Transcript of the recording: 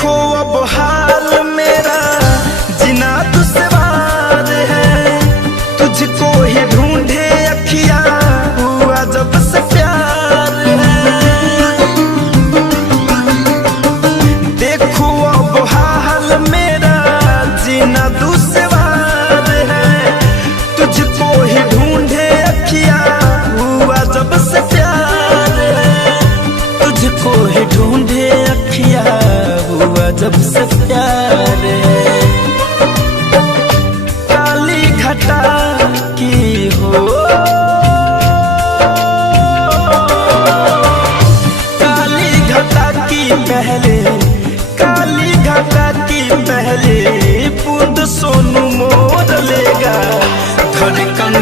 देखो अब हाल मेरा जीना दुश्वार है, तुझको ही ढूंढे अखियां हुआ जब से प्यार है। देखो अब हाल मेरा जीना दुश्वार है, तुझको ही ढूंढे अखियां हुआ जब से प्यार है, तुझको ही ढूंढे अखियां हुआ जब से प्यार है। काली घटा की हो, काली घटा की पहले, काली घटा की पहले बूंद सोनू मोर लेगा धड़कन